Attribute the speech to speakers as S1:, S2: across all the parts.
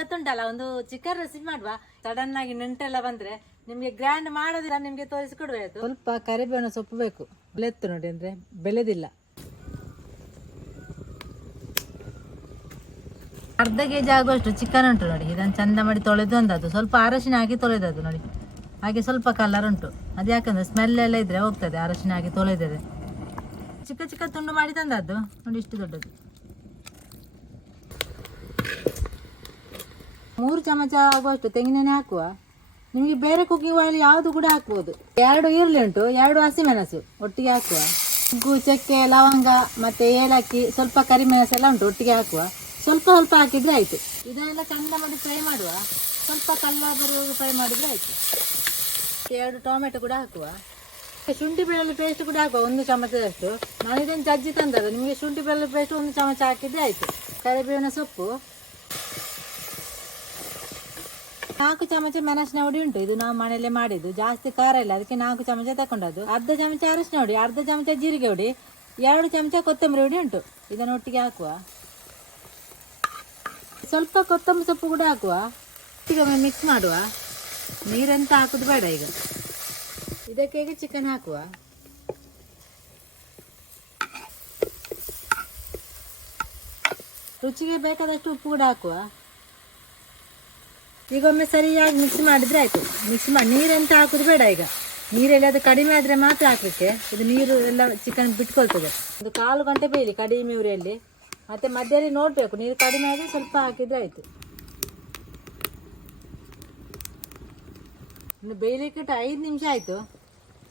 S1: ಗೊತ್ತುಂಟಲ್ಲ, ಒಂದು chicken recipe ಮಾಡುವ. Sudden ಆಗಿ ನೆಂಟೆಲ್ಲ ಬಂದ್ರೆ ನಿಮ್ಗೆ ಗ್ರ್ಯಾಂಡ್ ಮಾಡೋದಿಲ್ಲ, ನಿಮ್ಗೆ ತೋರಿಸಿಕೊಡ್ಬೇಕು ಸ್ವಲ್ಪ ಕರಿಬೇವಿನ ಸೊಪ್ಪು ಬೇಕು. ಬೆಳೆತ್ತು ನೋಡಿ ಅಂದ್ರೆ ಬೆಳೆದಿಲ್ಲ ಅರ್ಧ ಕೆ ಜಿ ಆಗುವಷ್ಟು ಚಿಕನ್ ಉಂಟು ನೋಡಿ. ಇದನ್ನು ಚಂದ ಮಾಡಿ ತೊಳೆದು ಅಂದದ್ದು. ಸ್ವಲ್ಪ ಅರಶಿನ ಹಾಕಿ ತೊಳೆದದ್ದು ನೋಡಿ. ಹಾಗೆ ಸ್ವಲ್ಪ ಕಲರ್ ಉಂಟು. ಅದು ಯಾಕಂದ್ರೆ ಸ್ಮೆಲ್ ಎಲ್ಲ ಇದ್ರೆ ಹೋಗ್ತದೆ ಅರಶಿನ ಹಾಕಿ ತೊಳೆದರೆ. ಚಿಕ್ಕ ಚಿಕ್ಕ ತುಂಡು ಮಾಡಿ ತಂದದ್ದು. ನೋಡಿ, ಇಷ್ಟು ದೊಡ್ಡದು. ಮೂರು ಚಮಚ ಆಗುವಷ್ಟು ತೆಂಗಿನೆಣ್ಣೆ ಹಾಕುವ. ನಿಮಗೆ ಬೇರೆ ಕುಕ್ಕಿಂಗ್ ಆಯಿಲ್ ಯಾವುದು ಕೂಡ ಹಾಕ್ಬೋದು. ಎರಡು ಈರುಳ್ಳಿ ಉಂಟು, ಎರಡು ಹಸಿಮೆಣಸು ಒಟ್ಟಿಗೆ ಹಾಕುವ. ಉಗ್ಗು ಚಕ್ಕೆ, ಲವಂಗ ಮತ್ತೆ ಏಲಕ್ಕಿ, ಸ್ವಲ್ಪ ಕರಿಮೆಣಸು ಎಲ್ಲ ಉಂಟು, ಒಟ್ಟಿಗೆ ಹಾಕುವ. ಸ್ವಲ್ಪ ಸ್ವಲ್ಪ ಹಾಕಿದರೆ ಆಯ್ತು. ಇದನ್ನೆಲ್ಲ ಚಂದ ಮಾಡಿ ಫ್ರೈ ಮಾಡುವ. ಸ್ವಲ್ಪ ಕಲ್ಲಾದರೂ ಫ್ರೈ ಮಾಡಿದ್ರೆ ಆಯ್ತು. ಎರಡು ಟೊಮೆಟೊ ಕೂಡ ಹಾಕುವ. ಶುಂಠಿ ಬೆಳ್ಳುಳ್ಳಿ ಪೇಸ್ಟ್ ಕೂಡ ಹಾಕುವ, ಒಂದು ಚಮಚದಷ್ಟು. ನಾನು ಇದನ್ನು ಜಜ್ಜಿ ತಂದದ್ದು. ನಿಮಗೆ ಶುಂಠಿ ಬೆಳ್ಳುಳ್ಳಿ ಪೇಸ್ಟ್ ಒಂದು ಚಮಚ ಹಾಕಿದರೆ ಆಯಿತು. ಕರಿಬೇವಿನ ಸೊಪ್ಪು ನಾಲ್ಕು ಚಮಚ ಮೆಣಸಿನ ಹುಡಿ ಉಂಟು. ಇದು ನಾವು ಮನೆಯಲ್ಲೇ ಮಾಡಿದ್ದು. ಜಾಸ್ತಿ ಖಾರ ಇಲ್ಲ. ಅದಕ್ಕೆ ನಾಲ್ಕು ಚಮಚ ತಕೊಂಡದ್ದು ಅರ್ಧ ಚಮಚ ಅರಶಿನ ಹುಡಿ ಅರ್ಧ ಚಮಚ ಜೀರಿಗೆ ಹುಡಿ ಎರಡು ಚಮಚ ಕೊತ್ತಂಬರಿ ಹುಡಿ ಉಂಟು. ಇದನ್ನು ಒಟ್ಟಿಗೆ ಹಾಕುವ. ಸ್ವಲ್ಪ ಕೊತ್ತಂಬರಿ ಸೊಪ್ಪು ಕೂಡ ಹಾಕುವ. ಈಗ ಮಿಕ್ಸ್ ಮಾಡುವ. ನೀರೆಂತ ಹಾಕುದು ಬೇಡ ಈಗ. ಇದಕ್ಕೆ ಈಗ ಚಿಕನ್ ಹಾಕುವ. ರುಚಿಗೆ ಬೇಕಾದಷ್ಟು ಉಪ್ಪು ಕೂಡ ಹಾಕುವ. ಈಗ ಒಮ್ಮೆ ಸರಿಯಾಗಿ ಮಿಕ್ಸ್ ಮಾಡಿದ್ರೆ ಆಯ್ತು. ಮಿಕ್ಸ್ ಮಾಡಿ ನೀರೆಂತ ಹಾಕುದು ಬೇಡ ಈಗ. ನೀರೆಲ್ಲ ಅದು ಕಡಿಮೆ ಆದರೆ ಮಾತ್ರ ಹಾಕಲಿಕ್ಕೆ. ಇದು ನೀರು ಎಲ್ಲ ಚಿಕನ್ ಬಿಟ್ಕೊಳ್ತದೆ. ಒಂದು ಕಾಲು ಗಂಟೆ ಬೇಯಲಿ ಕಡಿಮೆ ಉರಿಯಲ್ಲಿ. ಮತ್ತೆ ಮಧ್ಯದಲ್ಲಿ ನೋಡಬೇಕು. ನೀರು ಕಡಿಮೆ ಆದರೆ ಸ್ವಲ್ಪ ಹಾಕಿದ್ರೆ ಆಯ್ತು. ಇನ್ನು ಬೇಯಲಿಕ್ಕೆ ಐದು ನಿಮಿಷ ಆಯಿತು.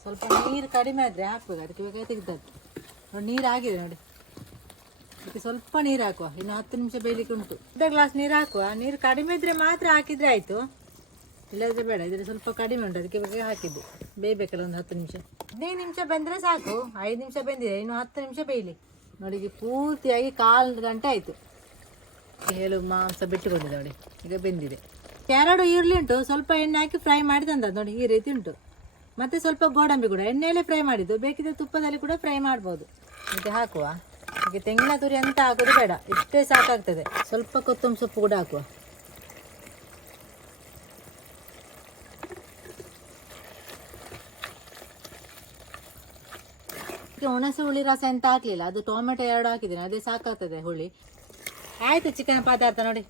S1: ಸ್ವಲ್ಪ ನೀರು ಕಡಿಮೆ ಆದರೆ ಹಾಕ್ಬೇಕು. ಅದಕ್ಕೆ ಬೇಕಾಗಿ ತೆಗ್ದದ್ದು. ನೋಡಿ ನೀರು ಆಗಿದೆ ನೋಡಿ. ಅದಕ್ಕೆ ಸ್ವಲ್ಪ ನೀರು ಹಾಕುವ. ಇನ್ನು ಹತ್ತು ನಿಮಿಷ ಬೇಯಲಿಕ್ಕೆ ಉಂಟು. ಅರ್ಧ ಗ್ಲಾಸ್ ನೀರು ಹಾಕುವ. ನೀರು ಕಡಿಮೆ ಇದ್ದರೆ ಮಾತ್ರ ಹಾಕಿದ್ರೆ ಆಯಿತು. ಇಲ್ಲದ್ರೆ ಬೇಡ. ಇದ್ರೆ ಸ್ವಲ್ಪ ಕಡಿಮೆ ಉಂಟು. ಅದಕ್ಕೆ ಬಗ್ಗೆ ಹಾಕಿದ್ದು. ಬೇಯಬೇಕಲ್ಲ ಒಂದು ಹತ್ತು ನಿಮಿಷ. ಹದಿನೈದು ನಿಮಿಷ ಬಂದರೆ ಸಾಕು. ಐದು ನಿಮಿಷ ಬೆಂದಿದೆ. ಇನ್ನು ಹತ್ತು ನಿಮಿಷ ಬೇಯಲಿ. ನೋಡಿ ಪೂರ್ತಿಯಾಗಿ ಕಾಲು ಗಂಟೆ ಆಯಿತು. ಹೇಳು, ಮಾಂಸ ಬಿಟ್ಟುಕೊಂಡಿದೆ ನೋಡಿ. ಈಗ ಬೆಂದಿದೆ. ಎರಡು ಈರುಳ್ಳಿ ಉಂಟು. ಸ್ವಲ್ಪ ಎಣ್ಣೆ ಹಾಕಿ ಫ್ರೈ ಮಾಡಿ ನೋಡಿ. ಈ ರೀತಿ ಉಂಟು. ಮತ್ತೆ ಸ್ವಲ್ಪ ಗೋಡಂಬಿ ಕೂಡ. ಎಣ್ಣೆಯಲ್ಲೇ ಫ್ರೈ ಮಾಡಿದ್ದು. ಬೇಕಿದ್ರೆ ತುಪ್ಪದಲ್ಲಿ ಕೂಡ ಫ್ರೈ ಮಾಡ್ಬೋದು. ಮತ್ತೆ ಹಾಕುವ. ಈಗ ತೆಂಗಿನ ತುರಿ ಅಂತ ಹಾಕೋದು ಬೇಡ. ಇಷ್ಟೇ ಸಾಕಾಗ್ತದೆ. ಸ್ವಲ್ಪ ಕೊತ್ತಂಬರಿ ಸೊಪ್ಪು ಕೂಡ ಹಾಕುವ. ಒಣಸೆ ಹುಳಿ ರಸ ಎಂತ ಹಾಕ್ಲಿಲ್ಲ. ಅದು ಟೊಮೆಟೊ ಎರಡು ಹಾಕಿದ್ದೀನಿ. ಅದೇ ಸಾಕಾಗ್ತದೆ ಹುಳಿ. ಆಯ್ತು ಚಿಕನ್ ಪದಾರ್ಥ ನೋಡಿ.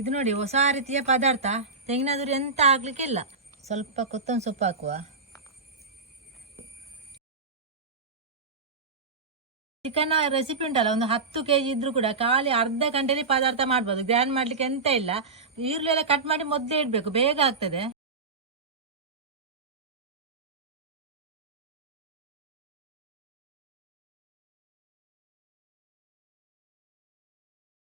S1: ಇದು ನೋಡಿ, ಹೊಸ ರೀತಿಯ ಪದಾರ್ಥ. ತೆಂಗಿನ ಎಂತ ಹಾಕ್ಲಿಕ್ಕಿಲ್ಲ ಸ್ವಲ್ಪ ಕೊತ್ತಂಬರಿ ಸೊಪ್ಪು ಹಾಕುವ. ಚಿಕನ್ ರೆಸಿಪಿ ಉಂಟಲ್ಲ, ಒಂದು ಹತ್ತು ಕೆ ಜಿ ಇದ್ರೂ ಕೂಡ ಖಾಲಿ ಅರ್ಧ ಗಂಟೆಲಿ ಪದಾರ್ಥ ಮಾಡ್ಬೋದು. ಗ್ರ್ಯಾಂಡ್ ಮಾಡ್ಲಿಕ್ಕೆ ಎಂತ ಇಲ್ಲ. ಈರುಳ್ಳಿ ಎಲ್ಲ ಕಟ್ ಮಾಡಿ ಮೊದಲೇ ಇಡಬೇಕು. ಬೇಗ ಆಗ್ತದೆ.